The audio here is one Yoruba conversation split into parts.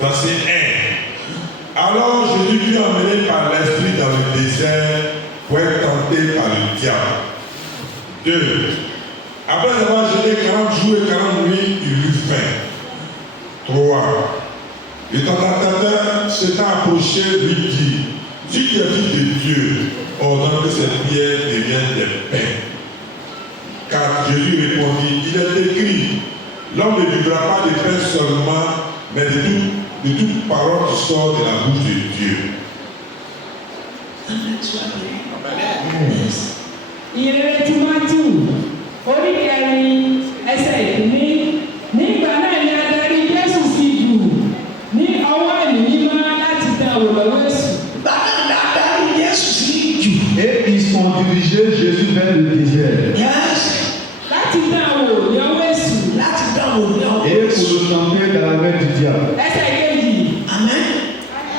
Verset 1. Alors Jésus fut emmené par l'Esprit dans le désert pour être tenté par le diable. 2. Après avoir jeûné 40 jours et 40 nuits, il eut faim. 3. Le tentateur s'étant approché lui dit, si tu es fils de Dieu, ordonne que cette pierre devienne des pains. 4. Jésus répondit, il est écrit, l'homme ne vivra pas de pain seulement, mais de toute parole qui sort de la bouche de Dieu. Ìrètí Mátíù orí kẹrin ẹsẹ̀ ìkíní nígbà náà ni adarí Jésù sì jù ní ọwọ́ ẹ̀mí mímọ́ láti dán wò lọ́wọ́ Èṣù. Bàbá adarí Jésù sì jù. Et ils sont dirigés Jésus vers le désert. Yes. Láti dán wò lọ́wọ́ Èṣù. Láti dán wò lọ́wọ́ Èṣù. Et pour le tenter dans la main du diable. Ẹsẹ̀ kejì. Amen.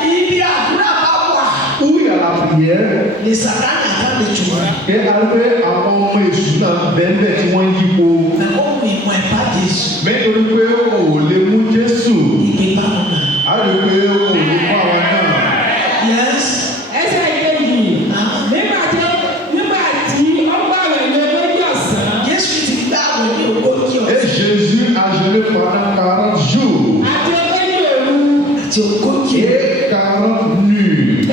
Ibi àdúrà bá wà. Où il y a la prière. Les Satan attendent de tout. Et après, àwọn ọmọ èṣù náà bẹ́ẹ̀ tí wọ́n yípo. Mais ó mú ìmọ̀ ẹ̀bá Jésù. Mais torí pé o ò lè mú Jésù. Ìgbé bá wọn náà. A lè pé o ò lè mú àwọn náà. Yes. Ẹsẹ̀ kejì. Nígbà tí ó gbààwẹ̀ ní ogójì ọ̀sán. Jésù ti gbààwẹ̀ ní ogójì ọ̀sán. Et Jésus a jeûné pendant 40 jours. Àti ogójì òru. Àti ogójì. Et 40 nuits.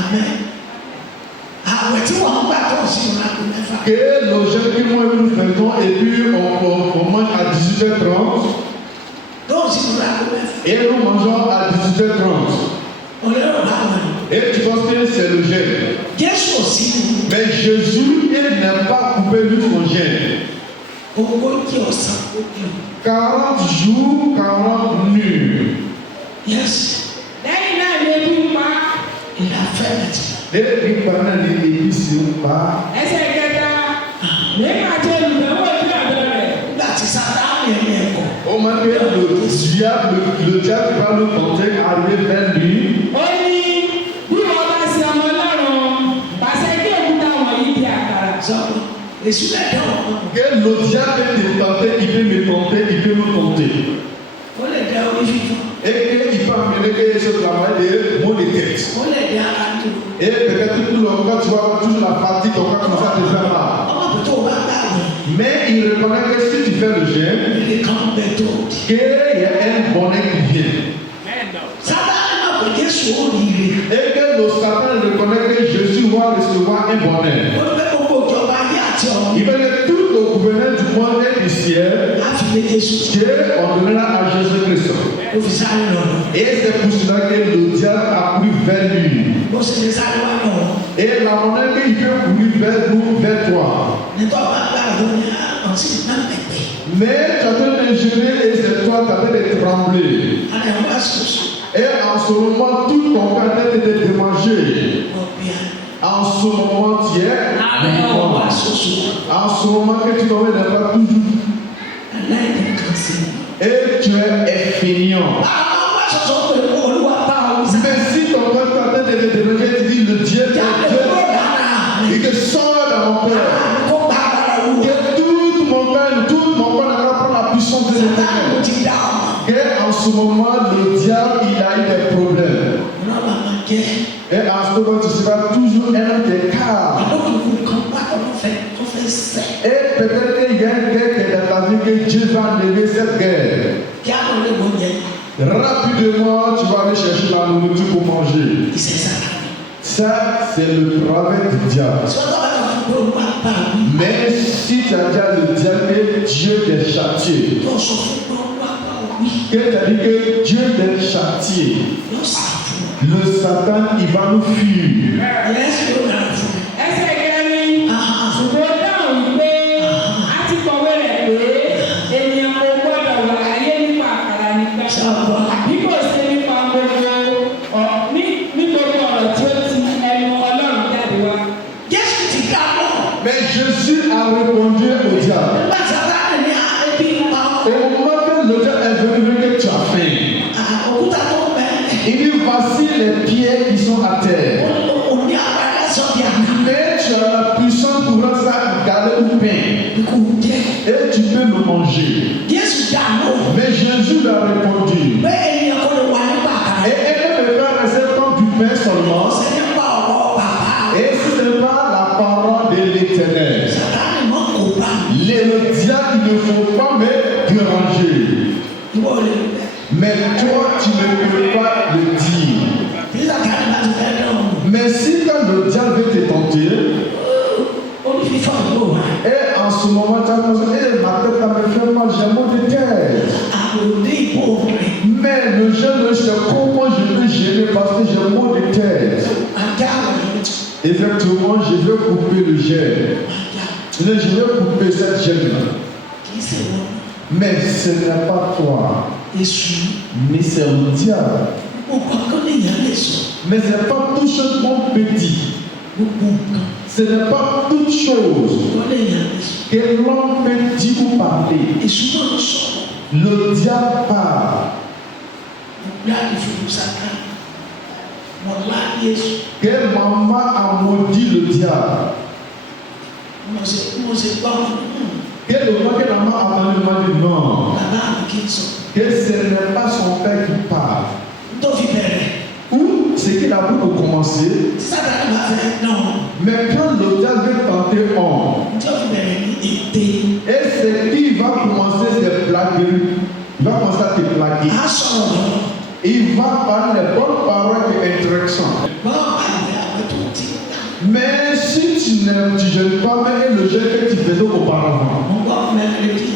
Amen. Àwẹ̀ tí wọ́n gbà tó sí ìrìn àjò mẹ́fà. Que le jeûne que moi nous faisons et puis on mange à 18h30. Tó sí ìrìn àjò mẹ́fà. Et nous mangeons à 18h30. On est là bas. Et tu penses que c'est le jeûne. Jésù aussi. Mais Jésus, il n'a pas coupé lui son jeûne. Ogójì ọ̀sán. 40 jours, 40 nuits. Yes. Lẹ́yìn náà ni ebi ń pa. Il a fait maintenant. Et il parlait de l'église ou pas. Ẹsẹ̀ kẹta. Nígbà tí olùdánwò ojú ọ̀dọ́ rẹ̀. Nígbà tí Sátánì ẹ̀mí ẹ̀kọ́. Au moment où le diable va le tenter arriver vers lui. Ó ní bí wọ́n bá ṣe ọmọ Ọlọ́run, pàṣẹ kí òkúta wọ̀nyí di àkàrà. Sọ́kùn. Èṣù lè dán wọn. Que le diable peut te tenter, il peut me tenter, il peut me tenter. Ó lè dá orí fífọ́. Et il peut amener que ce travail de maux de tête. Ó lè dá ara tó. Et peut-être tout le temps tu vas avoir toujours la fatigue, ton corps commence à te faire mal. Ọmọ kò tó o bá gbà wọ̀. Mais il reconnaît que si tu fais le jeûne, Il est quand même tó. qu'il y a un bonheur qui vient. Sátánì náà kò Jésù ó rí ire. Et que le Satan reconnaît que Jésus va recevoir un bonheur. Ó ní pé gbogbo ìjọba ayé àti ọ̀run. Il veut que tout le gouvernement du monde et du ciel, Á fi lé Jésù. Dieu ordonnera à Jésus-Christ. Ó fi sáré lọ. Et c'est pour cela que le diable a couru vers lui. Bó ṣe lè sáré wá lọ. Et la monnaie qu'il peut courir vers nous, vers toi. Nítorí bá gbà lọ ní ọ̀sìn náà pẹ̀pẹ̀. Mais tu as train de gêner et c'est toi qui as train de trembler. Àlẹ́ àwọn aṣojú. Et en ce moment, tout ton corps est en train de démanger. Ọ̀bìà. En ce moment, tu es. Àlẹ́ àwọn aṣojú. En ce moment que tu ne pas toujours. Aláìní kan sí. Et tu es feignant. Àwọn aṣojú pé Olúwa bá wọn sá. Mais si ton corps est en train de te déranger, tu dis le Dieu, Jáde kúrò lára mi. il te sort dans mon cœur. Kó bá agbára Olúwa. Que tout mon corps prend la puissance de Sátánì l'éternel. ti dá ọmọ. Et en ce moment, le diable, il a eu des problèmes. Ọlọ́ba máa jẹ́. Et en ce moment, tu seras toujours un écart. Àdókòwò kan bá ọdún fẹ́ sẹ́. Et peut-être qu'il y a un guerre qui est dans ta vie que Dieu va enlever cette guerre. Kí á lọ lé wọn yẹn. Rapidement, tu vas aller chercher la nourriture pour manger. Ìṣẹ̀ Sátánì. Ça, c'est le travail du diable. Sọ́dọ̀ bá yọ̀ fún Olúwa bá mi. Mais si tu as déjà le diable et Dieu t'est châtié, Yóò sọ fún Olúwa bá mi. que tu as dit que Dieu t'est châtié, Yóò sá fún ọ. le Satan, il va nous fuir. Ẹlẹ́sìn yóò dára fún mi. Ẹsẹ̀ kẹrin. Ṣùgbọ́n dáhùn wípé a ti kọ̀wé rẹ̀ pé ènìyàn kò gbọ́dọ̀ wà láyé nípa àkàrà nìkan. Bí kò ṣe nípa gbogbo ọ̀rọ̀ tí ó ti ẹnu Ọlọ́run jáde wá. Jésù ti dá lọ. Mais Jésus a répondu au diable. Nígbà tí Sátánì ní ebi ń pa ọ́. Au moment que le diable est venu que tu as faim, Òkúta tó bẹ̀. il dit voici les pierres qui a répondu. pé ènìyàn kò lè wà nípa àkàrà. Et elle ne peut pas rester comme du pain seulement. ọ̀sẹ̀ nípa ọ̀rọ̀ bàbá. Et ce n'est pas la parole de l'Éternel. Sàtáànì mọ́ kò bá mi. Le diable, il ne faut pas me déranger. ìwọ ò lè bẹ̀. Mais toi, tu ne peux pas le dire. bí Sàtáànì bá ti fẹ́ dán o. Mais si quand le diable veut te tenter, orí fífọ́ ìlú wa. et en ce moment, tu as pensé, ma tête me fait mal, j'ai mal de tête. àbòdé ìbò rẹ̀. Mais le jeune ne sait comment je peux gérer parce que j'ai mal de tête. ajá rẹ̀. Effectivement, je vais couper le gène. ajá. Je vais couper cette gêne-là. kì í ṣe wọn. Mais ce n'est pas toi, èṣù. mais c'est le diable. gbogbo akọ́ nìyẹn lè sọ. Mais ce n'est pas tout simplement petit. gbogbo nǹkan. Ce n'est pas toute chose akọ́ nìyẹn lè sọ. que l'homme peut dire ou parler. èṣù máa ń sọ̀rọ̀. Le diable parle. gbogbo àdìfòlù Sàtáànì. mọ̀lá Yéṣu. Que maman a maudit le diable. mo ṣe gbọ́ Que le moment que la maman a parlé, m'a dit non. bàbá mi kì í sọ. Que ce n'est pas son père qui parle. tó fi bẹ̀rẹ̀. Ou ce qu'il a voulu pour commencer. tí Sàtáànì bá fẹ́ náà. Mais quand le diable veut tenter homme, tó fi bẹ̀rẹ̀ ní ète. et c'est qui va commencer ses blagueries. Il va commencer à te blaguer. a sọ̀rọ̀ lọ. Il va parler les bonnes paroles de interaction. bọ́ọ̀ àgbẹ̀ àgbẹ̀ tó ti ń ta. Mais si tu ne gênes pas même le jeu que tu faisais auparavant, mo gbọ́ mẹ́rẹ̀ẹ́dì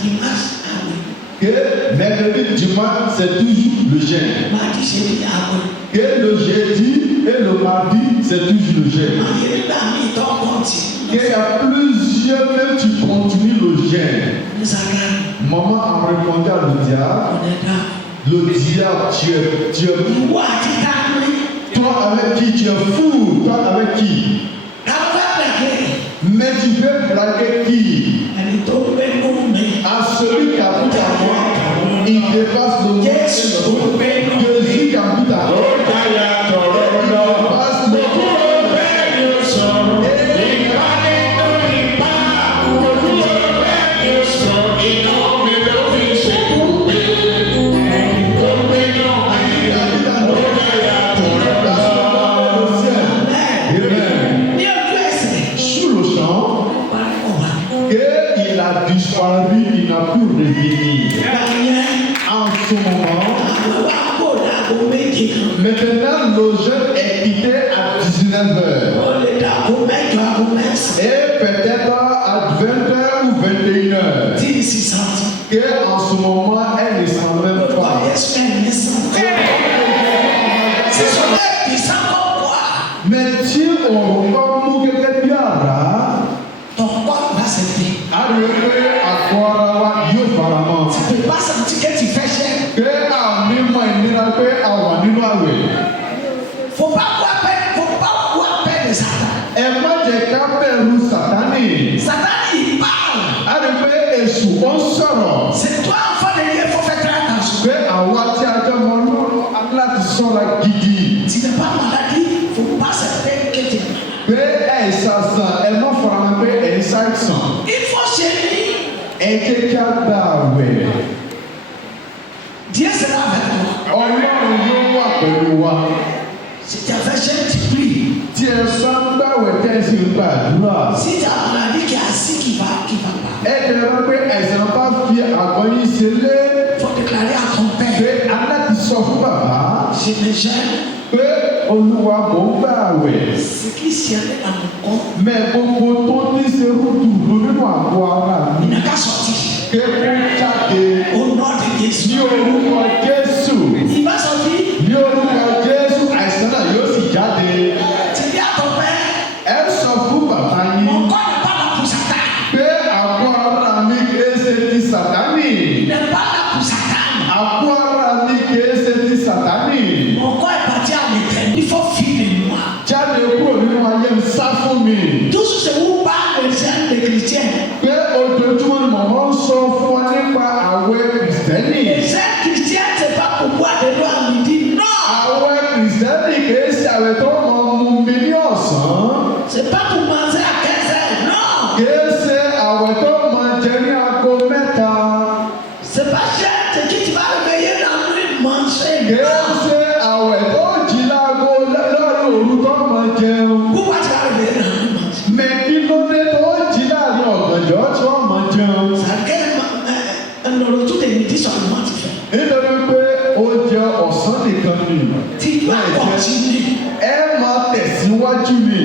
dimanche àwẹ̀. que mercredi, dimanche, c'est toujours le gène. máa ti ṣe bí àwẹ̀. Que le jeudi et le mardi, c'est toujours le gène. àyè nígbà míì tó pọ̀ tì. Qu'il y a plusieurs, même tu continues le gène. ní Sàtáànì. Maman a répondu à le diable. ọ̀nà dá. Le diable, tu es ìwọ àti táwọn. toi avec qui tu es fou, toi avec qui. táwọn bá bẹ̀rẹ̀. Mais tu veux blaguer qui? ẹni tó gbé mú mi. À celui qui habite à moi, il dépasse le monde. Jésus tó gbé mú mi. Jésus qui habite à moi, il dépasse le monde. ní ojú ẹsẹ̀. Sous le champ, pariwo wa. qu'il a disparu, il n'a plus revenir. ìgbà yẹn. En ce moment, àwọn wa kò dàgbò méje kan. maintenant le jeune est quitté à 19h. ó lè dàgbò mẹ́jọ àgbo mẹ́sàn-án. Et peut-être à 20h ou 21h. tí ì sì sàtì. Qu'en ce moment, elle ne s'en même olùkọ́ pas. Yéṣu ẹ̀ ní sàn. sísọ bẹ́ẹ̀ bí sábọ̀ wá. Mais si on reprend nous quelqu'un biara, tọ̀pọ̀ ìbáṣepẹ̀. arrivé à Guarawa, Yofarama, tàbí ìbáṣepẹ̀ tíkẹ́ẹ̀tì fẹ́ ṣẹ́. que a mímọ ìnira pé a wà nínú àwẹ̀. faut pas voir peur de Satan. Ẹ má jẹ́ ká bẹ̀rù Sátánì. Satan il parle. Arrivé èṣù ó ń sọ̀rọ̀. c'est toi enfant de Dieu faut faire très attention. Pé àwa tí a jẹ́ ọmọ Ọlọ́run á ní láti ṣọ́ra gidi. si tu n'es pas maladie faut pas accepter que tu es malade. Pé ẹ̀ ṣàṣàn ẹ má fara pé ẹ̀ ń ṣàìsàn. il faut chérir. Ẹ jẹ́ kí a gba àwẹ̀. Dieu sera avec toi. Ọlọ́run yóò wà pẹ̀lú wa. si tu as fait chien tu pries. Tí ẹ sá ń gbàwẹ̀ tẹ́ ẹ sì ń gbàdúrà. si tu as maladie qui est assis qui va pas. Ẹ jẹ́ pé ẹ̀sán bá fi àgbọn yín ṣe lé. faut déclarer à ton père. Pé aláti sọ fún bàbá. je me gêne. Pé Olúwa mò ń gbàwẹ̀. ce qui sied dans mon corps. Mẹ gbogbo tó ní ṣe rúdurùdu nínú àgọ́ ara mi. il n'a qu'à sortir. Kékun jáde au nom de Jésus. ní orúkọ Jésù. il va sortir. Ní orúkọ Jésù àìsàn náà yóò sì jáde. tu dis à ton père. Ẹ sọ fún bàbá yín mon corps n'est pas là pour Satan. pé àgọ́ ara mi kìí ṣe ti Sàtánì. il n'est pas là pour Satan. Àgọ́ ara mi kìí ṣe ti Sàtánì. mon corps est parti à l'éternel. il faut fuir de moi. Jáde kúrò nínú ayé mi sá fún mi. tout ce que vous parlez des chrétiens. Pé ojoojúmọ́ ni màmá ń sọ fún wa nípa àwẹ̀ Kìrìsìtẹ́nì. les chrétiens c'est pas pour boire de l'eau à midi. non. Àwẹ̀ Kìrìsìtẹ́nì kìí ṣe àwẹ̀ tó mọ mu mi ní ọ̀sán. c'est pas pour manger à 15 heures. non. Kìí ṣe àwẹ̀ tó mọ jẹ ní aago mẹ́ta. c'est pas cher. c'est qui tu vas lè kìí náà. ṣe àwẹ̀ tó jí láago lọ́rùn òru tó máa jẹun. Wúwa ti rà lè náà ní màá. Mẹ́kí ló dé tó jí láàrin ọ̀gànjọ́ tí wọ́n máa jẹun. Sàkẹ́ ẹnlọ́rọ̀ tó lè ní dísọ̀ àlọ́ máa ti fẹ́. Nítorí pé oúnjẹ ọ̀sán nìkan ni. Tí ìgbà pọ̀ tí ní. Ẹ máa tẹ̀síwájú ni.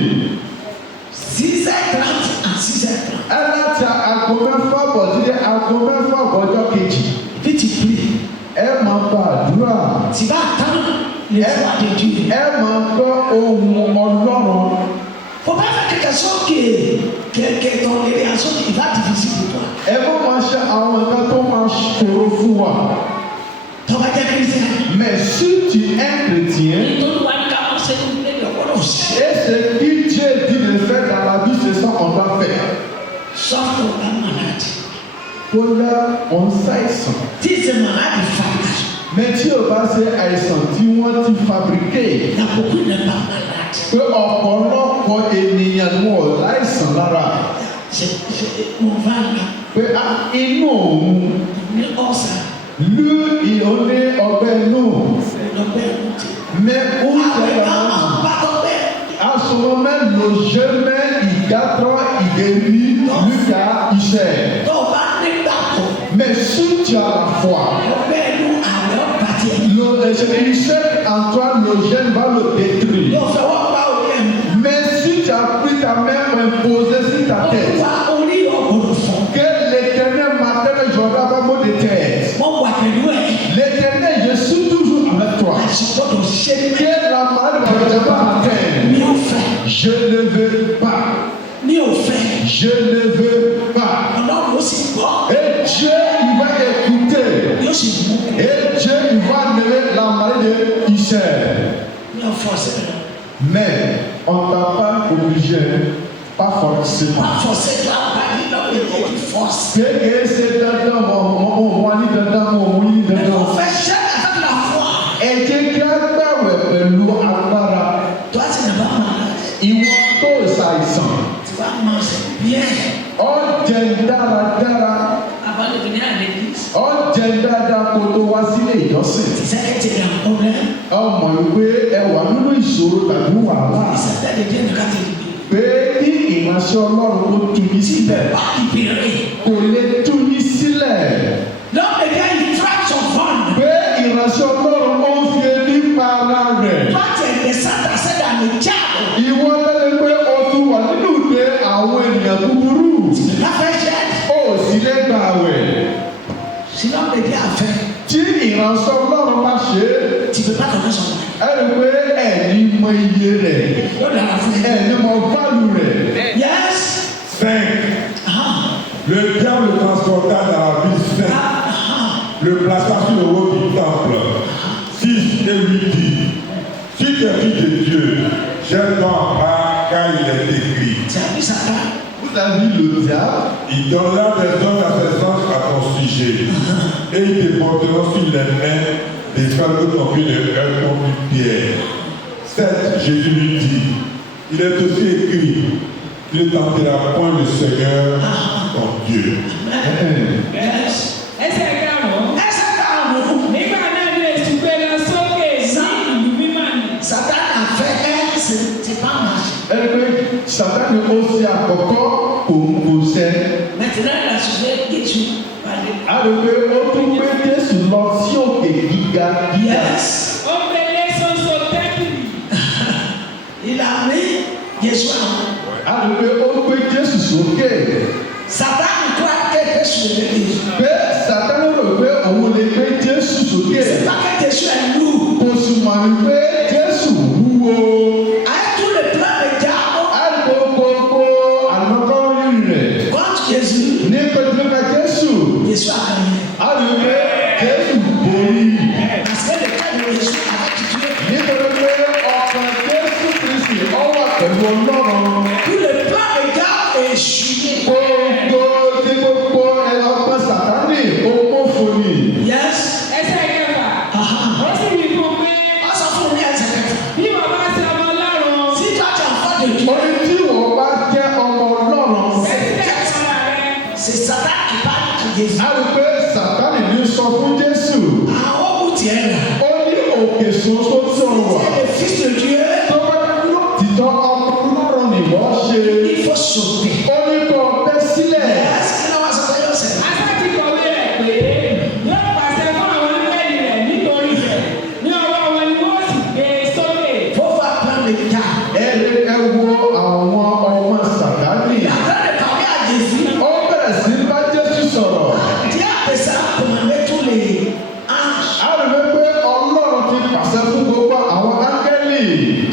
6h30 and 6h30. Ẹ láti aago mẹ́fà bọ̀ títí aago mẹ́fà bọ̀ ọjọ́ kejì. Bí ti pè Ẹ máa gba àdúrà. tí bá tán lè fún àdéjú yìí. Ẹ máa gbọ́ ohùn Ọlọ́run. Kò bá fẹ́ kẹ̀kẹ́ sókè kẹ̀kẹ́ tán lè rí asókè láti fi sí gbogbo. Ẹ má máa ṣe àwọn nǹkan tó máa ṣòro fún wa. Tọ́ba jẹ́ kírísítẹ́nì. Mais si tu es chrétien, Nítorí wà ní ká wọ́n ṣe ní ilé ọ̀pọ̀lọpọ̀ sí. et ce que Dieu dit de faire dans la vie, c'est ça qu'on doit faire. Sọ́kò bá màláàdì. Bóyá on ṣàìsàn. Tí ìṣe màláàdì fàgbà. Mais tí o bá ṣe àìsàn tí wọ́n ti fabriqué, Nàkókò ilẹ̀ bá màláàdì. pé ọ̀pọ̀lọpọ̀ ènìyàn ní wọ́n láìsàn lára. Ṣé mo bá la Pé inú òun ní ọ̀sà lú ìhóní ọgbẹ́ inú. lọ́gbẹ́ ẹ̀kúté. Mais ó ń Àwọn jẹ́ ẹ̀ka máa ń bá tọ́gbẹ́. à ce moment, le jeune, il gâteau, il guérit, lui a iṣẹ́. Tó o bá nígbà tó. Mais si tu as la foi, Ọgbẹ́ inú àwẹ̀ ọ̀pá tiẹ̀. iṣẹ́ en toi, le jeune va le détruire. Yóò fẹ́ wọ́n bá orí ẹ̀ mú. Mais si tu as pris ta main imposée sur ta tête, Wá orí ọ̀gbọ̀dọ̀ fún. que l'éternel m'appelle, je vais avoir mot de tête. Wọ́n wà pẹ̀lú ẹ̀. L'éternel, je suis toujours avec toi. Àṣìgbọ́dọ̀ ṣe ní. Que la maladie ne va pas atteindre. Mi ò fẹ́. Je ne veux pas. Mi ò fẹ́. Je ne veux pas. Ọlọ́run ó sì gbọ́. Et Dieu, il va écouter. Yóò sì mú. Et Dieu, il va enlever la maladie de Israël. Mi ò fọ́ sílẹ̀. Mais on ne t'a pas obligé, pas forcément. Má fọ́ sílẹ̀ àbáyé lọ́wọ́ ìwé fọ́ọ̀sì. Que c'est dedans, mon lit dedans, mon lit Mo dedans. fẹ́ ṣẹ́ avec la foi. Ẹ jẹ́ kí á gbàwẹ̀ pẹ̀lú agbára. Tó a ti nà bá máa la. Ìwọ tó ṣàìsàn, Tí wàá máa ṣe bíẹ́. ó jẹ dáradára, Àbálẹ̀ bí ní àlẹ́ bí. ó jẹ dáadáa kó tó wá sílé ìjọsìn. Ìsẹ́kẹ̀tì rẹ̀ ọ̀rẹ́. Ọmọ wípé ẹ wà nínú ìṣòro tàbí wàhálà. Ìsẹ́kẹ̀tì díẹ̀ nìkan ti dìbò. Pé kí ìránṣẹ́ Ọlọ́run tó tú yín sílẹ̀, Bá ìbéèrè. kò lè tú yín sílẹ̀. Lọ́pẹ̀dẹ́ ìfúráṣọ̀ fọ́ọ̀nù. Pé ìránṣẹ́ Ọlọ́run ó ń fi ebi pa ara rẹ̀. Láti ẹ̀gbẹ́ sátà sẹ́dà ní jáàbù. Ìwọ lẹ́nu pé o tún wà nínú ìdè àwọn ènìyàn búburú. Láfẹ́ ṣẹ́. O sì lè gbà wẹ̀. Sílọ́pẹ̀dẹ́ àfẹ́. Tí ìránṣẹ́ Ọlọ́run bá ṣe é, Tìbí bá kàn sọ̀rọ̀. ẹ rí pé ẹ̀ní mọ iye rẹ̀, Yóò dára fún ẹ. ẹ̀ní mọ fálù rẹ̀. Yes. 5. Le diable transporta dans la ville sainte, le plaça sur le haut du temple. 6 et lui dit, si tu es fils de Dieu, jette-toi en bas, car il est écrit. Tàbí sàtà. Vous avez vu le diable? Il donnera des hommes à tes anges à ton sujet, et ils te porteront sur les mains des femmes que ton pied ne heurte contre une pierre. 7. Jésus lui dit, il est aussi écrit, tu ne tenteras point le Seigneur, ton Dieu. Yes. Ẹsẹ̀ karùn-ún. Ẹsẹ̀ karùn-ún. Nígbà náà ni èsù gbé lọ sókè sí ìlú mímọ́ ni. Sàtà àfẹ́ ẹ̀sìn ti bá máa ṣe. Ẹ rí pé Sàtánì ó ṣe àkọ́kọ́ òun kò ṣẹ. Mẹ̀tìrẹ́ ìlàsùnjẹ́ Jésù pàdé. A rí pé ó tún gbé Jésù lọ sí òkè gíga gíga. Yes. Ó gbélé sóso tẹ́kìlì. Ìlànà Jésù àwọn. A rí pé ó gbé Jésù sókè. Sàtà nìkúrà ké Jésù lè lè. Pé Sàtánì rò pé òun lè gbé Jésù sókè. Ìsèpàkẹ́ Jésù ẹ̀ lù. Kò sì mọ̀ wípé Jésù wúwo. Àìtú lè pílà lè já. A rí pé gbogbo àlọ́kọ́rin rẹ̀ Gọ́ọ̀tù Jésù. ní pẹ̀lúpẹ̀lú Jésù. Jésù àkànyẹ. A rí pé Jésù borí. Àṣẹ lè ká ìwé Jésù àkàtúntò. Nítorí pé ọkàn Jésù Kristi ó wà pẹ̀lú Ọlọ́run. Tú lè pílà lè já èṣù. Gbogbo tí gbogbo ọgbọ́n Sàtánì ó mọ̀fọ́ ni. Yes. Ẹsẹ̀ kẹfà. Ó sì wí fún un pé Wọ́n sọ fún mi ẹsẹ̀ kẹfà. bí wọ́n bá ṣe ọmọ Ọlọ́run. Sí ìtajà fọ́dé jù. Ó ní tí wọ́n bá jẹ́ ọmọ Ọlọ́run. Ẹsẹ̀ kẹfà rẹ̀. C'est Satan qui parle à Jésus. A rí pé Sàtánì ní sọ fún Jésù. Àwọn òkú tiẹ̀ rà. Ó ní èso tó tún wà. le fils de Dieu, Tó bá ló títọ́ ọmọ Ọlọ́run nìwọ ṣe. il faut sauter. Ó ní kó bẹ́ sílẹ̀. Est-ce qu'il n'a pas sauté Joseph? Asati kọ̀wé rẹ̀ pé yóò pàṣẹ fún àwọn onílẹ̀ rẹ̀ nítorí rẹ̀ ní ọwọ́ wọn ni wọ́n sì gbé e sókè. Faut faire plein de cas. Ẹ wo àwọn ọmọ Sàtánì. Il est en train de parler à Jésus. Ó bẹ̀rẹ̀ sí bá Jésù sọ̀rọ̀. Dieu a fait ça pour commandé tous les anges. A lè wí pé Ọlọ́run ti pàṣẹ fún gbogbo àwọn áńgẹ́lì.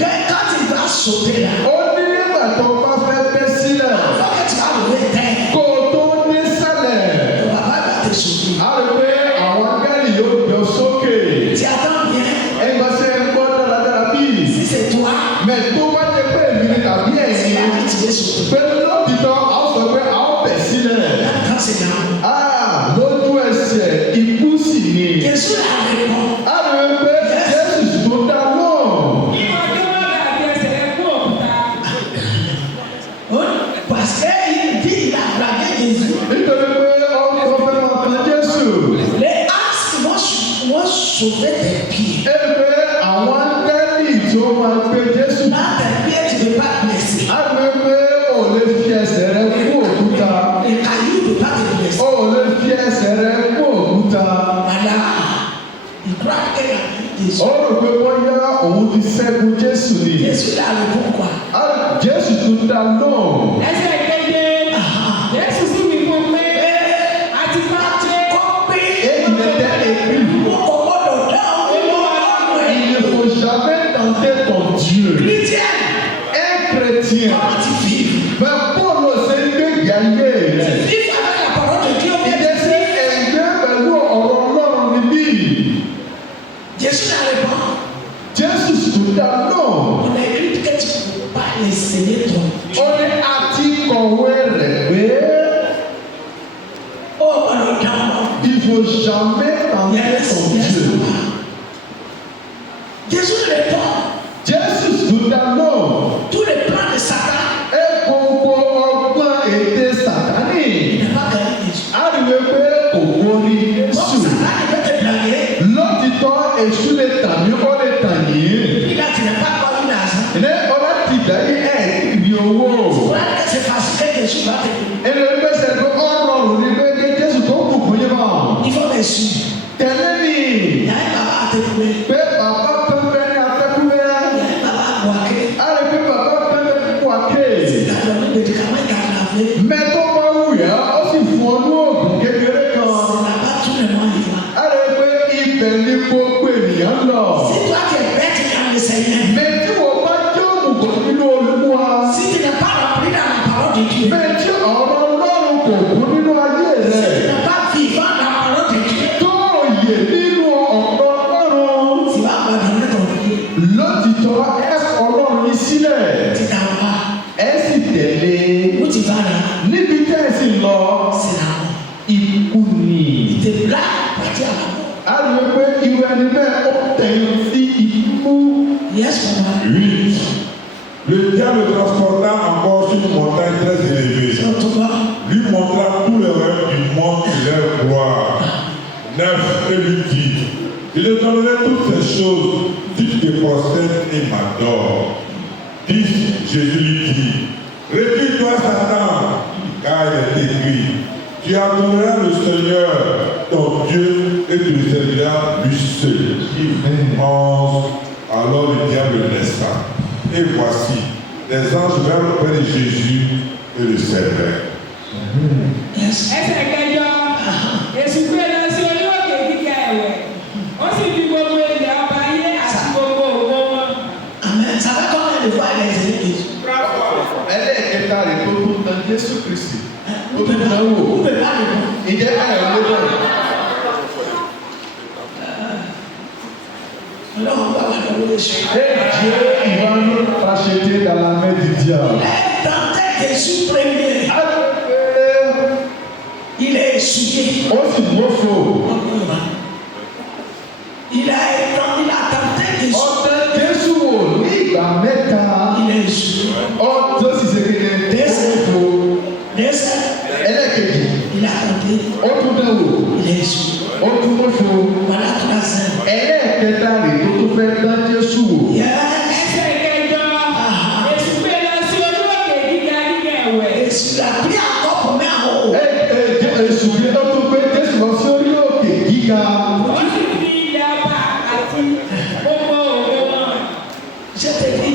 Quand il va sauter là, Ó ní nígbà tó bá fẹ́ bẹ́ sílẹ̀. il faut que tu vas lever terre. Kó o tó dé sálẹ̀. Ton papa va te sauter. A lè pé àwọn áńgẹ́lì yóò gbé ọ sókè. Tu attends bien. Ẹgbẹ́ sẹ́ ń gbọ́ dáradára bíi. Si c'est toi, Mẹ̀ tó bá jẹ́ pé èmi ni tàbí c'est ẹ̀yin. pas que tu vas sauter. Pé lóòtítọ́ a ó sọ pé a ó bẹ̀ sílẹ̀. Quand c'est là, Lójú ẹsẹ̀ ikú sì ni. Jésus a répondu. A lè wí pé Jésù tó dá lóhùn. Kí wọ́n tó wọ́n dàbí ẹsẹ̀ rẹ̀ kú òkúta. Parce qu'il dit il a blagué Jésus. Nítorí pé ọkọ̀ fẹ́ máa kan Jésù. Les axes vont sauver tes pieds. Ẹ pé àwọn áńgẹ́lì tó máa gbé Jésù. Là, tes pieds, tu ne peux pas te blesser. A lè wí pé o lè fi ẹsẹ̀ rẹ kú òkúta. Les cailloux ne peuvent pas te blesser. O lè fi ẹsẹ̀ rẹ kú òkúta. Voilà. Il croit qu'il a dit Jésus. Ó rò pé bóyá òun ti ṣẹ́gun Jésù ni. Jésus l'a répondu quoi? Jésù tó dá lóhùn. Ẹsẹ̀ keje, Jésù sì wí fún un pé àti bá ṣe Et il était écrit, il ne faut jamais tenter ton Dieu. Un chrétien, mais Paul s'est gbégbé ayé rẹ̀. Ìdẹ́sí ẹ̀gbẹ́ pẹ̀lú ọ̀rọ̀ Ọlọ́run níbí. Jésus l'a répondu. Jésù tó dá lóhùn. On a écrit que tu ne peux pas enseigner ton Dieu. Ó ní àti kọ̀wé rẹ̀ pé Oh, alors, il faut jamais tenter ton Dieu. Jésus répond. Jésù tó dá lóhùn. Tous les plans de Satan, Ẹ gbogbo ọgbọ́n ète Sàtánì. il n'a pas gagné Jésus. A rí wí pé kò borí Donc, Jésù. Satan, il peut te blaguer. Lótìtọ́ èṣù lè tàn mí, ó lè tàn yín. Il a, tu n'as pas connu l'argent. Ní ọlá ti dáyé ẹ̀ ibi owó. Voilà que c'est facile que Jésus va te donner. Ẹnu ẹgbẹ́ sẹ́ni pé ó rọrùn ní pé kí Jésù tó kù fún yín mọ́. Il faut me suivre. Tẹ̀lé mi. Il y a un baba à te trouver. Pé bàbá pẹ́pẹ́ ní atẹ́kùnrin. Il y a un baba à boire. A lè fi bàbá pẹ́pẹ́ kú àké. Il a donné des médicaments, il a lavé. Mẹ́tọ́ máa wù yá, ó sì fún ọ ní oògùn kékeré kan. C'est là-bas tout le monde y va. A lè pé ibẹ̀ ní gbogbo ènìyàn lọ. Si toi tu es bête dans le Seigneur, Mẹ́tí wọ́n bá jẹ́ òmùgọ̀ nínú Olúwa. si tu n'es pas rempli dans la parole de Dieu, Mẹ́tí ọ̀rọ̀ Ọlọ́run kò kú nínú ayé si rẹ̀. tu n'es pas vivant dans la parole de Dieu, Tó òye nínú ọ̀rọ̀ Ọlọ́run. tu vas abandonner ton Dieu. Lótìtọ́ ẹ kọ Ọlọ́run yín sílẹ̀. Tu t'en vas. Ẹ sì tẹ̀lé. Où tu vas là, Níbi tẹ́ ẹ sì lọ, c'est la mort. ikú ni. Il te blague, partir à la mort. A lè pé irú ẹni bẹ́ẹ̀ ó tẹ̀yìn sí ikú. Yes, maman. 8. Le diable transporta encore sur une montagne très élevée. Donc, tu vois, Lui montra tout le règne du monde et leur gloire. 9. Et lui dit, je te donnerai toutes ces choses si tu te prosternes et m'adores. 10. Jésus lui dit, retire-toi Satan, car il est écrit, tu adoreras le Seigneur, ton Dieu, et tu le serviras lui seul. 11. Alors le diable laissa. Et voici, les anges vinrent auprès de Jésus et le servaient. yes. Ẹsẹ̀ kẹjọ, Èṣù gbé lọ sí orí òkè gíga ẹ̀wẹ̀. Ó sì fi gbogbo ilẹ̀ ọba ayé àti gbogbo ògo wọn. Amen. Ça va combien de fois il a enseigné Jésus? Ẹlẹ́ẹ̀kẹta rẹ̀ tó tún tan Jésù Kristi. Ó On tún peut tan pas, wò. on peut pas le voir. Ìjẹ́ ẹ̀ ló bẹ̀rẹ̀. Ọlọ́run bá wà lọ́wọ́ Èṣù. Et Dieu, il va nous racheter dans la main du diable. Il a tenté Jésus premier. A lè pé Il est essuyé. ó sì mọ́fò. Il a tenté Jésus. Ọ̀tẹ̀ Jésù wò ní ìgbà mẹ́ta. Il est essuyé. Ọ̀tẹ̀ sì ṣe kéde. Mọ́fò. Deuxième, Ẹlẹ́ẹ̀kejì. il a tenté. Ó tún dán wò. Il est essuyé. Ó tún mọ́fò. Voilà troisième. Ẹlẹ́ẹ̀kẹta rẹ̀ tó tún fẹ́ dán Jésù wò. Ẹsẹ̀ kẹjọ. Èṣù gbé lọ sí orí òkè gíga gíga ẹ̀wẹ̀. Èṣù àbí àkọ́kọ́ mi àwọn o. Èṣù gbé ó tún gbé Jésù lọ sí orí òkè gíga. Ó sì fi ilẹ̀ ọba àti gbogbo òwe wọn. Ṣé tẹ̀lé?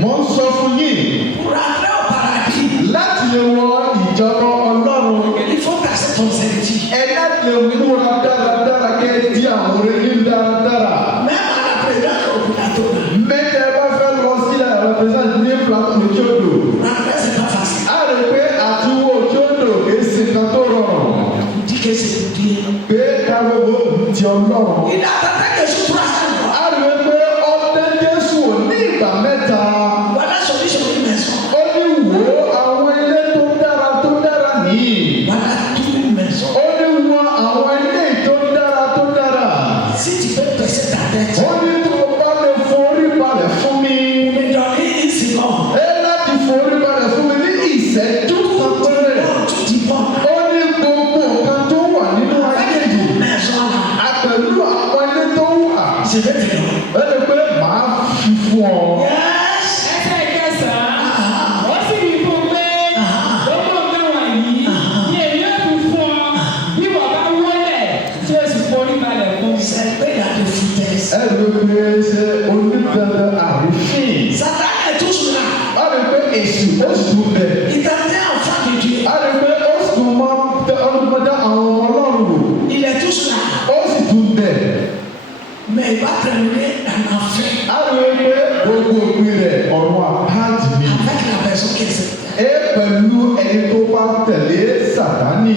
Mo ń sọ fún yín Kúrò àgbẹ̀ ọ̀bàrà bí. láti lè wọ ìjọba Ọlọ́run. Ìfọ́kàsí tó ń sẹ́yìn jì. Ẹ láti lè múra dáradára kẹ́ ẹ di àwọn orí dáradára. Mẹ́wàá la pè é lọ́kọ̀ òkúta tó nà. Mẹ́tẹ̀ bá fẹ́ lọ sílẹ̀ àwọn pẹ̀sẹ̀ ní Plateau Ojodo. Ràpẹ́sẹ̀ bá fà sí. A rè pé àtiwọ́ Ojodo kìí ṣe kan tó rọrùn. Díkẹ́ ṣe kò di. Pé káwé wo ti Ọlọ́run. Ìdá àtàtà kẹ̀sù tó àṣà nù. A rè pé ọdẹ Jésù ò ní ìgbà mẹ́ta. Wàdà sọ̀rọ̀ ní mẹ́sàn. Ó ní wò ó àwọn ilé tó dára nìyí. Wàdà tún mẹ́sàn. Ó ní wọ àwọn ilé tó dára. Sí ti fẹ́ pèsè tàtẹ́ tí. Ó ní tó bá lè forí balẹ̀ fún mi. Ìjọ ní ìsìn náà. Ẹ láti forí balẹ̀ fún mi ní ìṣẹ́jú kan péré. Wọ́n tún ti bọ̀. Ó ní gbogbo nǹkan tó wà nínú ayé yìí. Mẹ́sàn náà. Àpẹ̀lú àwọn ilé tó wà. Ṣé bẹ́ẹ̀ tẹ̀lé wọn? Ẹ lè pé màá fi fún ọ. Yes. Ẹsẹ̀ kẹsàn-án. Ó sì wí fún un pé gbogbo nǹkan wọ̀nyí ni èmi yóò fi fún ọ bí wọ́n bá wọlé tí o sì forí balẹ̀ fún mi. Ṣé pé ìyàtọ̀ fún tẹ̀sí? Ẹ lè pé ṣe onídàájọ́ àrífín. Sátánì ẹ̀ tó sùn náà. A lè pé èsì ó sì tún bẹ̀. Ìtàkùn àǹfààní di. A lè pé ó sì tún máa ń tẹ ọlọ́mọdé àwọn ọmọ Ọlọ́run wò. Ilẹ̀ tó sùn náà. Ó sì tún bẹ̀. Mẹ ìbá tẹ̀lé ní ànáfẹ́. A lè pé gbogbo òpin rẹ̀ ọ̀run àpáàdì ni. Àfẹ́kìlà bẹ̀sùn kẹsẹ̀. Ẹ pẹ̀lú ẹni tó bá tẹ̀lé Sàtánì.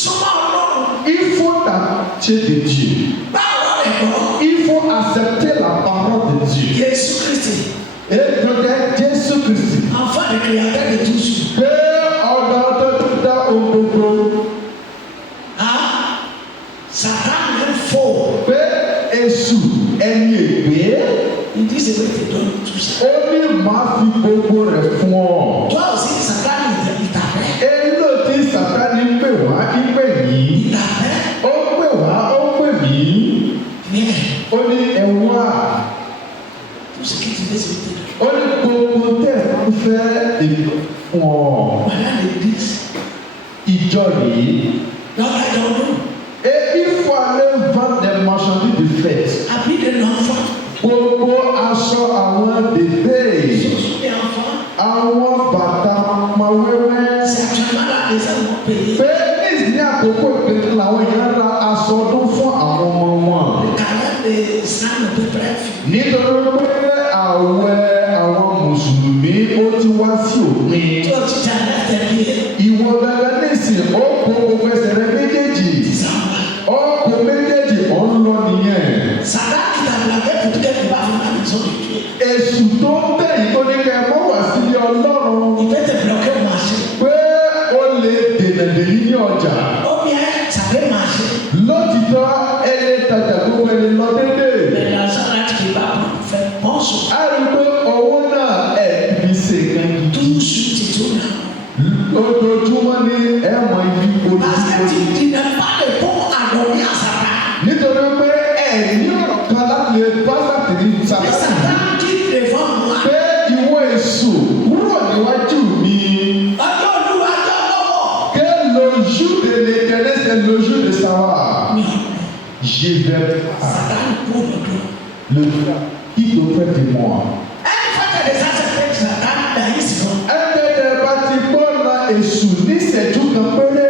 Súnmọ́ Ọlọ́run. Il faut acheter de Dieu. Báwo rẹ̀ gbọ́? Il faut accepter la parole de Dieu. Jésù Kristi. Et peut-être Jésus-Christ. Àǹfààní kìlìyàtọ̀ de tout sùn. Pé ọ̀dọ̀ tó dá ohun gbogbo. Sátánì ń fò. Pé Èṣù ẹni ègbé. Ìdí ìṣèwé ti dán tú sí. Ó ní màá fi gbogbo rẹ̀ fún ọ. Tó a sì Sátánì ìtàfẹ́. Èlò tí Sàtánì ń pè wá ń pè yìí. Ìtàfẹ́. Ó pè wá ó pè mí. Bẹ́ẹ̀. Ó ní ẹ̀wá. Tó sì kí ti dé sí ti dán. Ó ní gbogbo tẹ̀ ń fẹ́ èlò fún ọ. Wàhálà lè dí. Ìjọ yìí. Lọ́la ìdánwò. Et il faut aller vendre des marchandises de fête. Àbí de l'enfant. Gbogbo aṣọ àwọn bèbè. Sọ̀sọ̀ ní enfant. Àwọn bàtà ọmọwẹ́wẹ́. C'est actuellement là les gens payés. Pé ní àkókò ìpínlẹ̀ làwọn èèyàn ra aṣọ ọdún fún àwọn ọmọ wọn. Kàlẹ́ lè sàn peu près. Nítorí pé àwẹ̀ àwọn mùsùlùmí ó ti wá sí òpin. Tó ti jà láti bí. Ìwọ dandan nísìn ó kó gbogbo ẹsẹ̀ rẹ méjèèjì. Ó kó méjèèjì ó ń lọ nìyẹn. Sàdáàkì tàbí àgbẹ̀ kò tẹ́ kí n bá fún mi sọ mi tuye. Èṣù tó ń tẹ̀yìn tó ní kẹ́ ẹ mọ́ wá sílé Ọlọ́run. Ìbẹ́tẹ̀ bìlọ̀kẹ́ máa ṣe. Pé ó lè dènà dèyí ní ọjà. Ó bí ẹ sàbẹ̀ máa ṣe. Lótìtọ́ ẹni tajà gbogbo ẹni lọ dédé. Bẹ̀rẹ̀ àṣà láti kí n bá fẹ́ pọ́ǹsù. A rí pé owó náà ẹ̀ fi ṣe nǹkan gidi. Túùsù ti tó náà. Lójoojúmọ́ ní ẹ̀ mọ ibi Bàtẹ́tì ojúkojú. dìnnà bá lè kó àgọ́ ní àṣàrà. Nítorí pé ẹ̀ ní ọ̀rọ̀ kan láti lè bá sàtìrí Bí sàtìrí. sàdáàkì lè fọ́ mu wa. Pé ìwọ èṣù kúrò níwájú mi. Ọjọ́ olúwa jọ lọ́wọ́. Que le jour de l'Éternel c'est le jour de savoir. Mi ò lọ. Je vais pas. Sàdáàkì kú lọ́dọ̀. Le qui auprès de moi. Ẹni fọ́tẹ̀ lè sáṣẹ pé sàdáàkì dà yìí sí lọ. Ẹgbẹ́ bá ti gbọ́ na èṣù ní ìṣẹ́jú kan péré.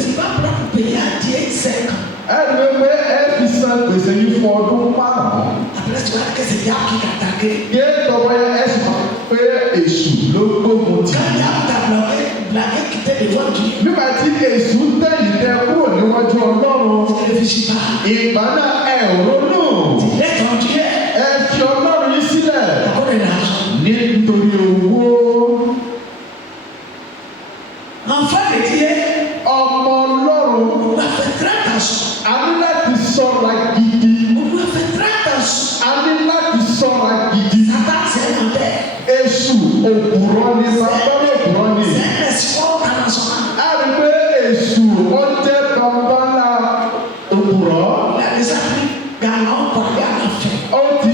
Tí bá bọ́lá kò pè é àdìẹ ìṣẹ́kan. Ẹnu pé ẹ fi san gbèsè yìí fún ọdún márùn-ún. Àbẹ̀rẹ̀ tí wọ́n á kẹsẹ̀ yá kí kàtàkì. Yé tọ́wọ́ yẹ ẹ sì máa pé èṣù ló gbógun tì. Káyọ̀ àbúdá blàkẹ́ kìtẹ́ lè wọ́n di. Nígbà tí èṣù tẹ̀yìn tẹ kúrò níwájú Ọlọ́run. Tẹlifíṣì bá. Ìgbà náà ẹ ronú. Lẹ́tọ̀ọ́ díẹ̀. Ẹ fi Ọlọ́run yín sílẹ̀. Àkọ́dẹ̀ là ń sọ. Nítorí owó. Àǹfààní díẹ̀. Ọmọ Ọlọ́run. Olúwa fẹ́ tíráta sùn. A ní láti ṣọ́ra gidi. Olúwa fẹ́ tíráta sùn. A ní láti ṣọ́ra gidi. Sàtáàsì ẹ̀ máa bẹ̀. Èṣù òpùrọ́ ni bàbá òpùrọ́ ni. Sẹ́ẹ̀sì kọ́ kàná sọ̀rọ̀. A rí pé èṣù ó jẹ́ bàbá ńlá òpùrọ́. Lẹ́yìn sábẹ́ gànà ọkọ̀ bí a máa fẹ́. Ó ti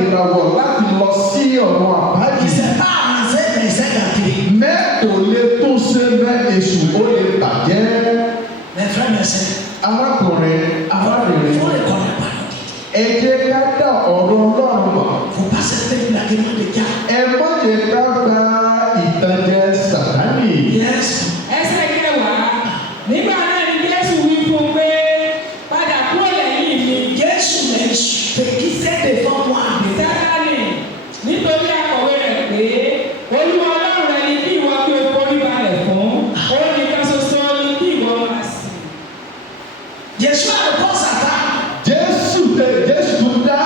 ìràwọ̀ láti lọ sí ọ̀nà àbáyé. ìṣẹ̀dá àmàṣẹ́ ìṣẹ́ gàdé. Mẹ́ kò lè tún ṣe mẹ́ èṣù ó lè bàjẹ́. Mẹ́fẹ́ mẹ́sẹ̀. Arákùnrin, arábìnrin. Fún ìkọ́ni pàdé. Ẹ jẹ́ ká dá ọ̀rọ̀ Ọlọ́run mọ̀. Kò bá sẹ́tẹ̀ ìgbà kí wọ́n lè já. Ẹ má jẹ́ ká gba ìtànjẹ Sàtánì. Yes. Ẹsẹ̀ kẹwàá. Nígbà náà ni Jésù wí fún un pé padà kúrò lẹ́yìn mi. Jésù lè fèkí sẹ́tẹ̀ fún wa. Sátánì nítorí akọ̀wé rẹ̀ pé Olúwa Ọlọ́run rẹ̀ ni kí ìwọ kí o forí balẹ̀ fún. Ó nìkan ṣoṣo ni kí ìwọ máa sìn. Jésù àlùkò sàtá. Jésù tún dá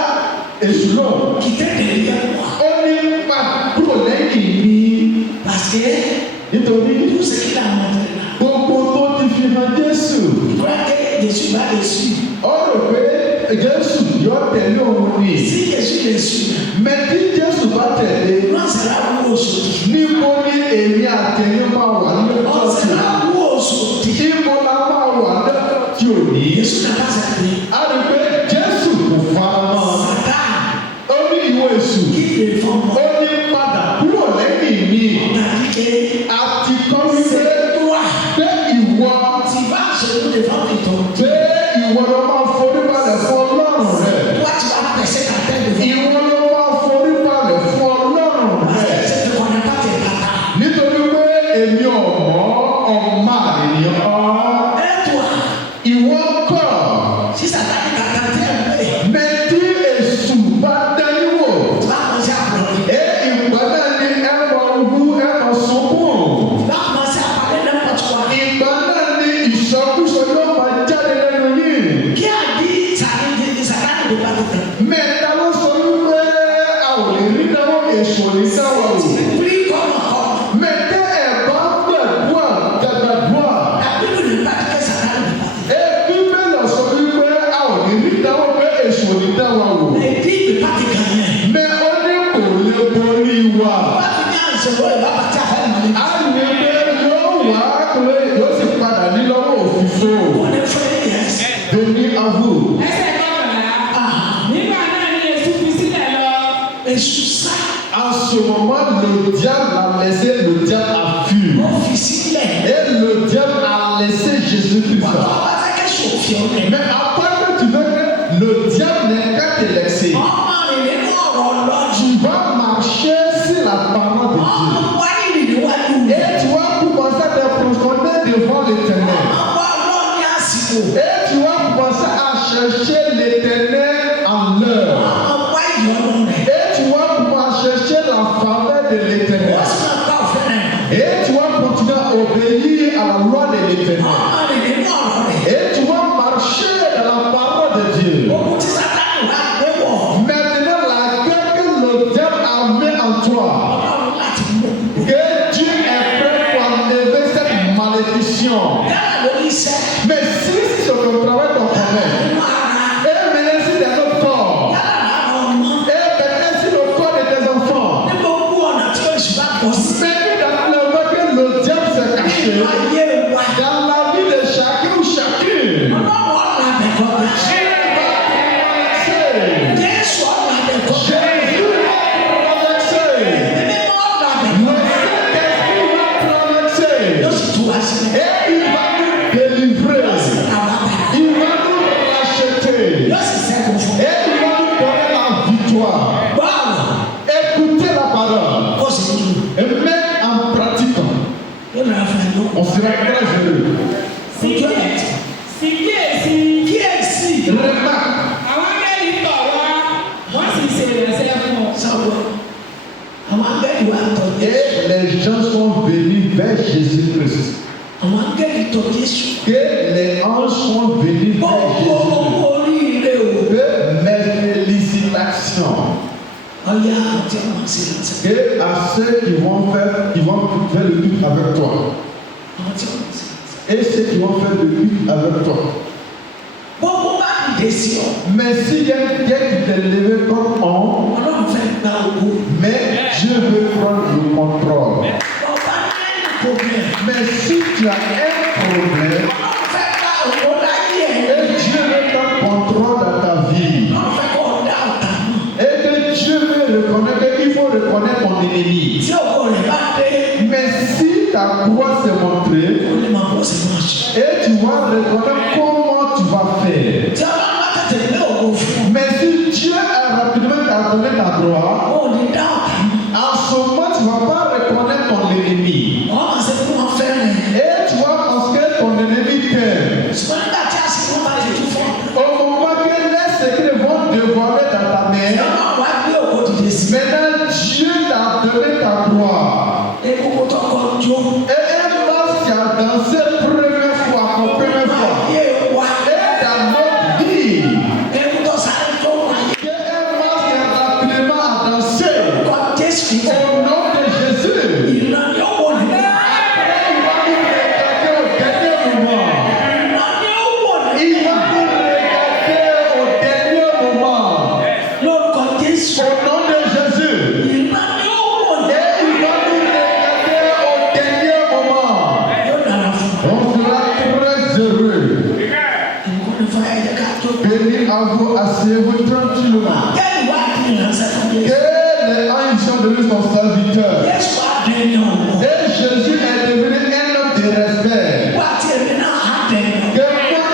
èṣù náà. Kì í tẹ̀lé ìyá wa. Ó ní pa kúrò lẹ́yìn mi. Pàṣẹ. Nítorí Ìlú sèkìlà àwọn ọmọ rẹ̀ náà. gbogbo tó ti fi hàn Jésù. Ìkọ́lá ké Jésù bá lè sùn. Ó rò pé Jésù yọ tẹ̀lé òun ni. Sí Jésù lè sùn. Mẹ́tí Jésù bá tẹ̀lé. Wọ́n sì rà wú oṣù. Níbo ni èmi àtẹ̀yìn máa wà lọ́jọ́ Wọ́n sì tí? rà wú oṣù. Níbo la máa wà lọ́jọ́ tí ò ní? Jésù náà bá sàtẹ̀. A rí pé Jésù kò fara mọ́. Sàtá. Ó ní ìwọ èṣù. Kí lè fọ́n mọ́. Ó ní padà kúrò lẹ́yìn mi. Tàbí ké. Àti kọ́ wípé Wà. pé ìwọ Tí bá ṣòro lè fọ́n mi tán. pé ìwọ ló máa forí balẹ̀ fún Ọlọ́run rẹ̀. Wá ti wá pẹ̀sẹ̀ kàtẹ́ lè fọ́n. Ìwọ ló máa forí balẹ̀ fún Ọlọ́run rẹ̀. Ṣé ti kọ́ni pàtẹ kàtà? Nítorí pé èmi ọ̀mà ènìyàn ọ́. Ètò à. Ìwọ kọ̀. Sísà tàbí kàtà tẹ́ ẹ̀ pé. Mẹ́tí èṣù bá dání wò. Bá wọn ṣe àpọ̀lọ́. Ìgbà náà ni ẹ̀wọ̀n wú ẹ̀wọ̀n sunkún. Bá wọn ṣe àpàdé náà pọ̀ tó wá. Ìgbà náà ni ìsọkúsọ yóò máa jáde lẹ́nu yìí. Kí àdí ìtàgé ní sàkáàdì ló bá tó tẹ̀. Mẹ́ta ló sọ wípé a ò lè rí dáwọ́ èṣù ò ní dáwọ́ o. Fúrí kọ́nà kọ́nà. Mẹ́ta ẹ̀bá gbàdúrà gàgbàdúrà. Àbílù ní pàtàkì sàkáàdì ló bá tó. Ebi bẹ́ẹ̀ sọ wípé a ò lè rí dáwọ́ pé èṣù ò ní dáwọ́ o. Èdè ìpè pàtàkì kan yẹn. Mẹ́ ó ní kò lè borí wa. Bá ti ní àìsàn ìbá bàtí àfẹ́ ìmọ̀lẹ́. A ní pé yóò wá pé yóò sì padà ní lọ́wọ́ òfìfo. Wọ́n lè fún ẹ̀ yẹn. Dèmí ahu. Ẹsẹ̀ kọkànlá. Nígbà náà ni Èṣù fi sílẹ̀ lọ. Èṣù sá. À ce moment, le diable a laissé, le diable a fui. Wọ́n fi sílẹ̀. Et le diable a laissé Jésus-Christ. Wọ́n bá fẹ́ kẹ́sùn òfin ọ̀rẹ́. Mais après que tu veux que le diable n'est qu'à te laisser, Ọmọ rẹ̀ nínú ọ̀rọ̀ ọlọ́jù. tu vas marcher sur la parole de Dieu. Ọmọ wáyé rẹ̀ níwájú rẹ̀. Et tu vas commencer à te prosterner devant l'Éternel. Ọmọ ọlọ́run ní àsìkò. Et tu vas commencer à chercher l'Éternel en l'heure. Ọmọ wáyé ọlọ́run rẹ̀. Et tu vas pouvoir chercher la faveur de l'Éternel. Wọ́n sì máa bá òfin rẹ̀. Et tu vas continuer à obéir à la loi de l'Éternel. Ọmọ rẹ̀ nínú ọ̀rọ̀ rẹ̀. Et tu vas marcher dans la parole de Dieu. Ogun tí Sátánì wá gbé wọ̀. Maintenant, la guerre que le diable a mis en toi, Ọlọ́run láti mú. que Dieu est prêt pour enlever cette malédiction. Yálà lórí iṣẹ́. Mais si c'est le travail qu'on connaît, Nínú ara. et maintenant si dans notre corps, Yálà lára ọmọ. et maintenant si le corps de tes enfants, Ní gbogbo ọ̀nà tí oṣù bá bọ̀ sí. mais dans le moment que le diable s'est caché, Nínú ayé wa. dans la vie de chacun ou chacune, Ọlọ́run ọ̀nà àbẹ̀kọ́ rẹ̀. Jésù ọ̀nà àbẹ̀kọ́ rẹ̀. Jésus va traverser. Mímọ́ ọ̀nà Le àbẹ̀kọ́ rẹ̀. Saint-Esprit va traverser. Yóò sì tú wá sílẹ̀. Et il va nous délivrer. Àwọn àbẹ̀kọ́. Il va nous racheter. Yóò sì sẹ́kùn fún. Et il va nous donner la victoire. Bọ́ọ̀lù. Écoutez la parole. Kó sì tú. Et mettre en pratique. Yóò nà fún ẹ̀ lọ. On sera très heureux. Sì kíyèsí. Kíyèsí. Remarque. Àwọn akẹ́lì tọ̀ wá. Wọ́n sì ṣe ìrẹsẹ̀ fún ọ. Sọ̀rọ̀. Àwọn angẹ́lì wa tọ̀ Jésù. Et les gens sont venus vers Jésus-Christ. Àwọn angẹ́lì tọ̀ Jésù. Que les anges sont venus vers Gbogbo Jésus-Christ. oríire o. Que mes félicitations. Ọ̀ya àti àwọn àṣẹ lọ́sẹ̀. Et à ceux qui vont faire le but avec toi. Àwọn tí wọ́n ṣe. Et ceux qui vont faire le but avec toi. Gbogbo bá dìde sí ọ. Mais s'il y a quelqu'un qui t'est levé comme on, Ọlọ́run fẹ́ gba owó. mais Dieu veut prendre le contrôle. Ọba ní ẹni problème. Mais si tu as un problème, Ọlọ́run fẹ́ gba owó láyé ẹ̀. et Dieu veut prendre contrôle dans ta vie, Ọlọ́run fẹ́ kọ́ ọ̀dà ọ̀tá náà. et que ta croix s'est montrée ó lè máa bọ́ sí máa ṣe. et tu vas reconnaître comment tu vas faire. tí a bá ń bá tètè gbé ògo fún Mais si Dieu a rapidement donné ta gloire, ọ, ó ní dá ọ̀tá mọ́. en ce moment tu ne vas pas reconnaître ton ennemi. wọ́n máa ṣe fún wọn fẹ́ràn ẹ̀. Et tu vas penser que ton ennemi t'aime. ṣùgbọ́n nígbà tí àsìkò bá ti tún fún ọ. Au moment que les secrets vont dévoiler dans ta main, tí a máa wá gbé ògo dìde sí. maintenant Dieu t'a donné ta gloire. egungun tó kọ jó. Et un masque qui a dansé première fois, pour première fois. ayé wa. Et dans notre vie, egun tó sáré tó wà. que un masque qui a rapidement dansé kọ Jésù au fún. nom de Jésus. ìlànà owó ni. Il va nous regarder au dernier moment. ìlànà owó ni. Il va nous regarder au dernier moment. lórúkọ Jésù. Au nom de Jésus. ìlànà owó ni. Et il va nous regarder au dernier moment. yóò dára fún ọ. On sera très heureux. ìwọ ni fún ẹ̀jẹ̀ ká tó. Béni à vous, asseyez-vous tranquillement. kẹ́ni wá di ìránṣẹ́ fún Jésù. Que les anges sont devenus son serviteur. Jésù wá dé ní ọ̀wọ́. Et Jésus est devenu un homme de respect. wá tí èmi náà á dé ní ọ̀wọ́. Que moi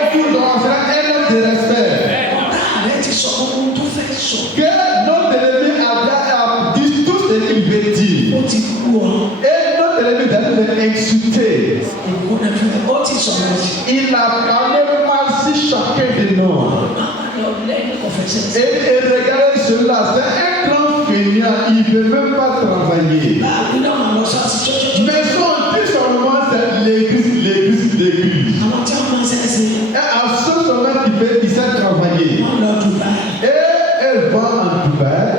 et vous devons faire un homme de respect. ọ̀tá rẹ ti sọ ohun tó fẹ́ sọ. Que notre ennemi a dit tout ce qu'il veut dire. ó ti kú ọ. Et notre ennemi d'aller insulter. ìwọ ni fún ẹ. ó ti sọ̀rọ̀ sí. Il a parlé mal si chacun de nous. Et regardez cela, c'est un grand feignant, il ne peut même pas travailler. Mais son but seulement c'est l'église. Et à ce moment il sait travailler. Et elle va en Dubaï.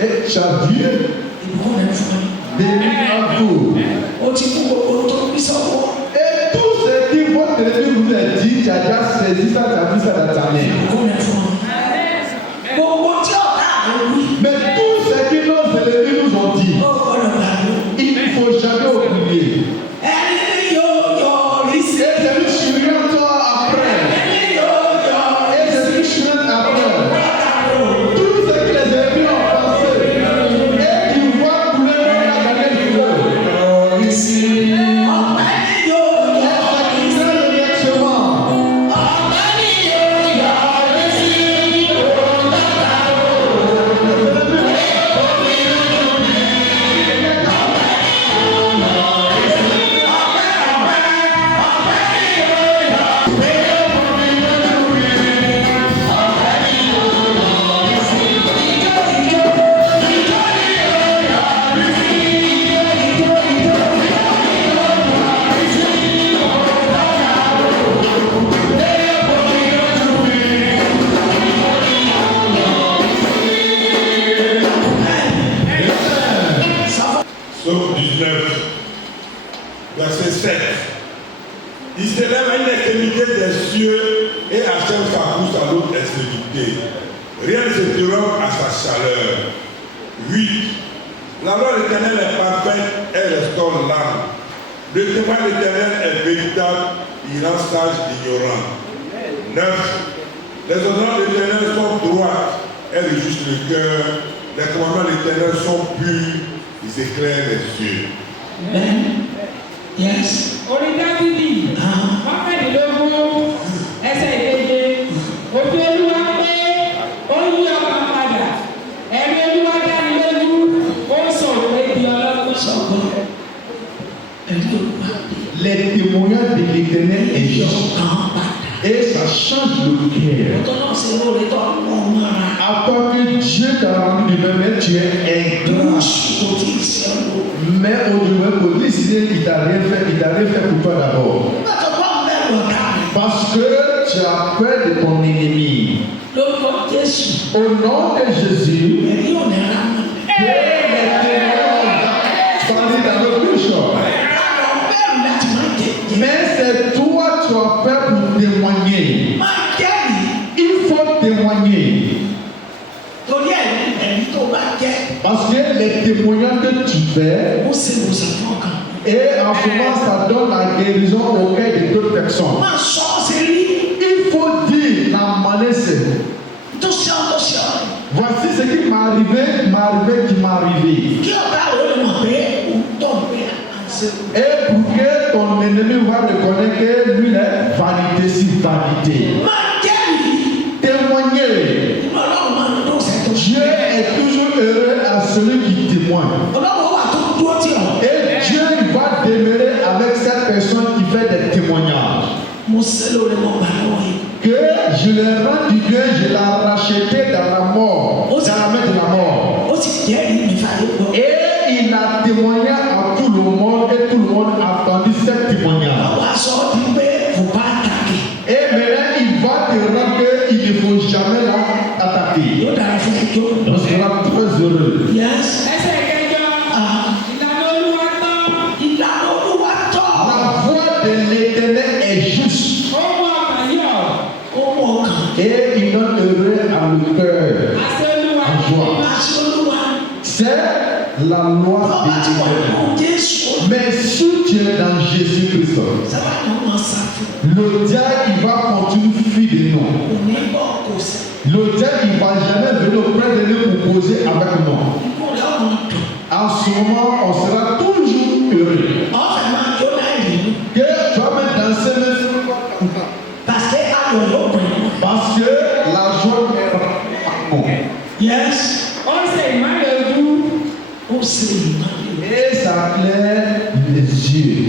Et tu as vu, béni à vous. Et tout ce qui votre ennemi vous a dit, tu as déjà saisi ça, tu as vu ça dans ta main. Mais tout ce que nos ennemis nous ont dit, il ne faut jamais oublier. Et c'est une chirurgie toi après. Et c'est une chirurgie après. Tout ce que les ennemis ont pensé, et tu vois couler dans la dernière fleur. Ici. Psaume 19, verset 7. Il se lève à une extrémité des cieux et achève sa course à l'autre extrémité. Rien ne s'interrompt à sa chaleur. 8. La loi de l'Éternel est parfaite, elle restaure l'âme. Le témoin de l'Éternel est véritable, il rend sage l'ignorant. 9. Les ordonnances de l'Éternel sont droites, elles réjouissent le cœur. Les commandements de l'Éternel sont purs, ils éclairent les yeux. Orí Dáfídì, mọ́kàndínlógún, ẹsẹ̀ ìkeje, òfin Olúwa pé ó ń yí ọkàn padà, ẹ̀rí Olúwa dáni lójú, ó ń sọ òwe di ọlọ́gbọ́n ṣọ̀gbọ́n. Les témoignages de l'Éternel est juste. Et ça change le cœur. À part que Dieu t'a rendu du même, tu es ingrat. Mais au niveau policier, il t'a rien fait pour toi d'abord. Parce que tu as peur de ton ennemi. Au nom de Jésus, que les témoins vont dans le bouche. Mais c'est toi, tu as peur pour témoigner. Il faut témoigner. Parce que les témoignages que tu fais, et en ce moment, ça donne la guérison au cœur de d'autres personnes. Il faut dire la manière c'est. Voici ce qui m'est arrivé, qui m'est arrivé. vas reconnaître que lui est vanité sur vanité. Témoigner. Dieu est toujours heureux à celui qui témoigne. Et Dieu va demeurer avec cette personne qui fait des témoignages. Que je l'ai rendu bien, je l'ai racheté dans la mort, dans la main de la mort. Et il a témoigné à tout le monde et tout le monde a entendu ce témoignage. Et maintenant il va te rendre qu'il ne faut jamais l'attaquer. On sera très heureux. Yes. La voix de l'Éternel est juste. Et il donne heureux à le cœur. En joie. C'est la loi de Dieu. Mais si tu es dans Jésus-Christ, le diable il va continuer fidèle de nous. Le diable il ne va jamais venir auprès de nous pour causer avec nous. En ce moment, on sera toujours heureux. Que tu vas me danser même. Parce que la joie est bon. Yes. Et ça claire les yeux.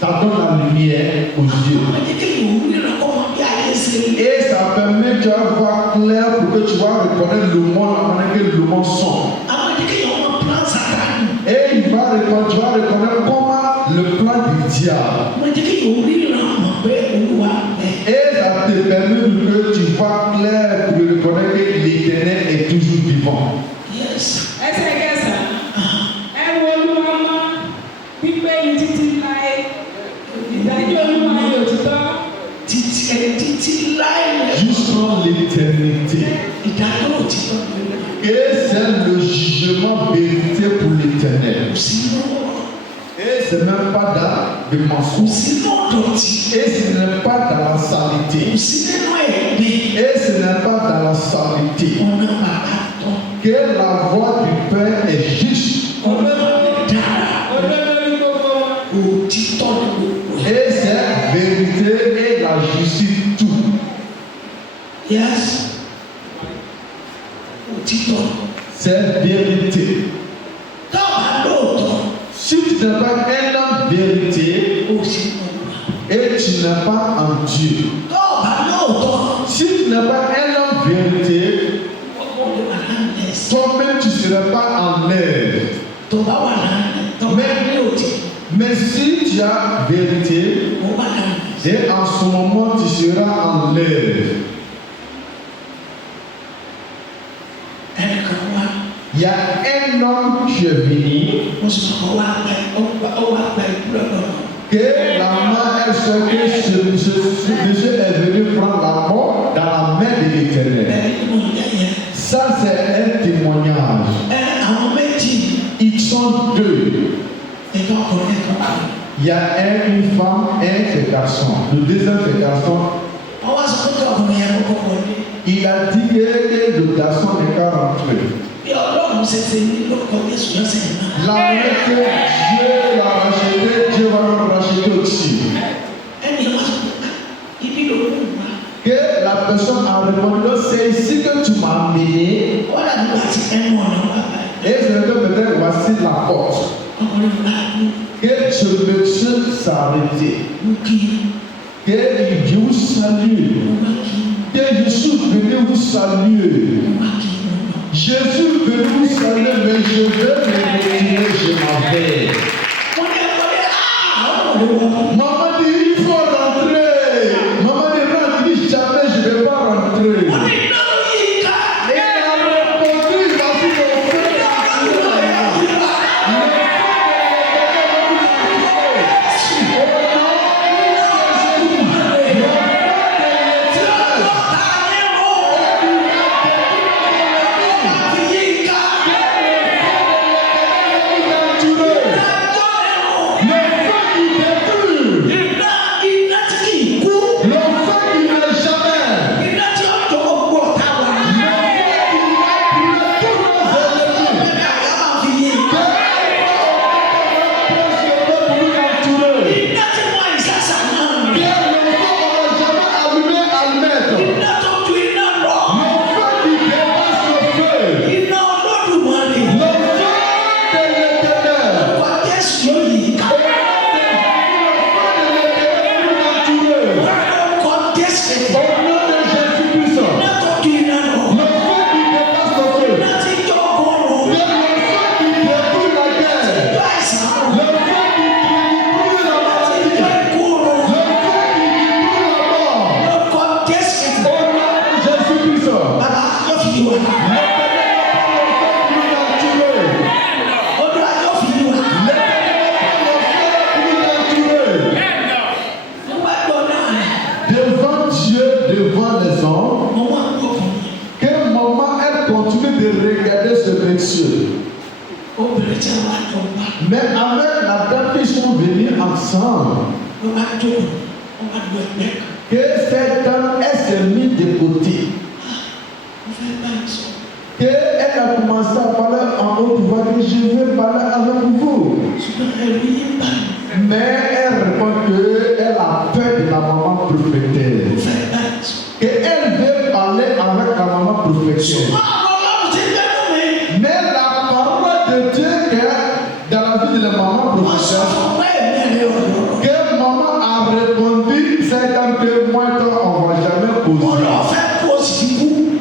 Ça donne la lumière aux yeux. Et ça permet de voir clair pour que tu vas reconnaître le monde en que le monde sont. Et il va reconnaître, tu vas reconnaître comment le plan du diable. Et ça te permet que tu vois clair pour reconnaître que l'Éternel est toujours vivant. Yes. Jusqu'en l'éternité. Et c'est le jugement vérité pour l'Éternel. Et ce n'est même pas dans le mensonge. Et ce n'est pas dans la saleté. Et ce n'est pas dans la saleté. Que la voix du Père est juste. Et c'est vérité et la justice tout. Yes. C'est vérité. Si tu n'es pas un homme vérité et tu n'es pas en Dieu. Si tu n'es pas un homme vérité, toi-même tu ne seras pas en l'air. Mais si tu as vérité, et en ce moment tu seras en l'air. Il y a un homme qui est venu que la main elle sait que ce monsieur est venu prendre la mort dans la main de l'Éternel. Ça c'est un témoignage. Ils sont deux. Il y a une femme et un garçon. Le deuxième c'est garçon. Il a dit que le garçon n'est qu'à rentrer. La main que Dieu l'a racheté, Dieu va le racheter aussi. Que la personne a répondu, c'est ici que tu m'as amené. Et je vais te dire, voici la porte. Que ce monsieur s'arrêtait. Que Dieu vous salue. Que je suis venu vous saluer. Jésus veut vous saluer, mais je vais me retirer, je m'en vais. Maman dit, il faut rentrer. Maman dit, rentre, il dit, jamais je ne vais pas rentrer. Et il a répondu, voici le feu. Devant Dieu, devant les hommes, que maman elle continue de regarder ce monsieur. Mais avec la dame qui sont venus ensemble, que cette dame elle s'est mise de côté. Qu'elle a commencé à parler en haute voix que je veux parler avec vous. Mais elle répond qu'elle a peur de la maman prophétesse. Qu'elle veut parler avec la maman prophétesse. Mais la parole de Dieu que dans la vie de la maman prophétesse, que maman a répondu, c'est comme que moi on ne va jamais poser.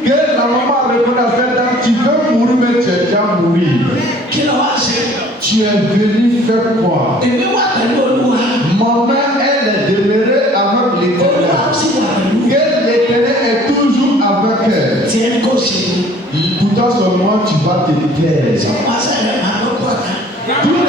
Que la maman a répondu à cette dame, tu veux mourir mais tu es déjà mouru. Tu es venu faire quoi? Maman elle est demeurée avec l'Éternel. Que l'Éternel est toujours avec elle. Pourtant seulement tu vas te taire. Tout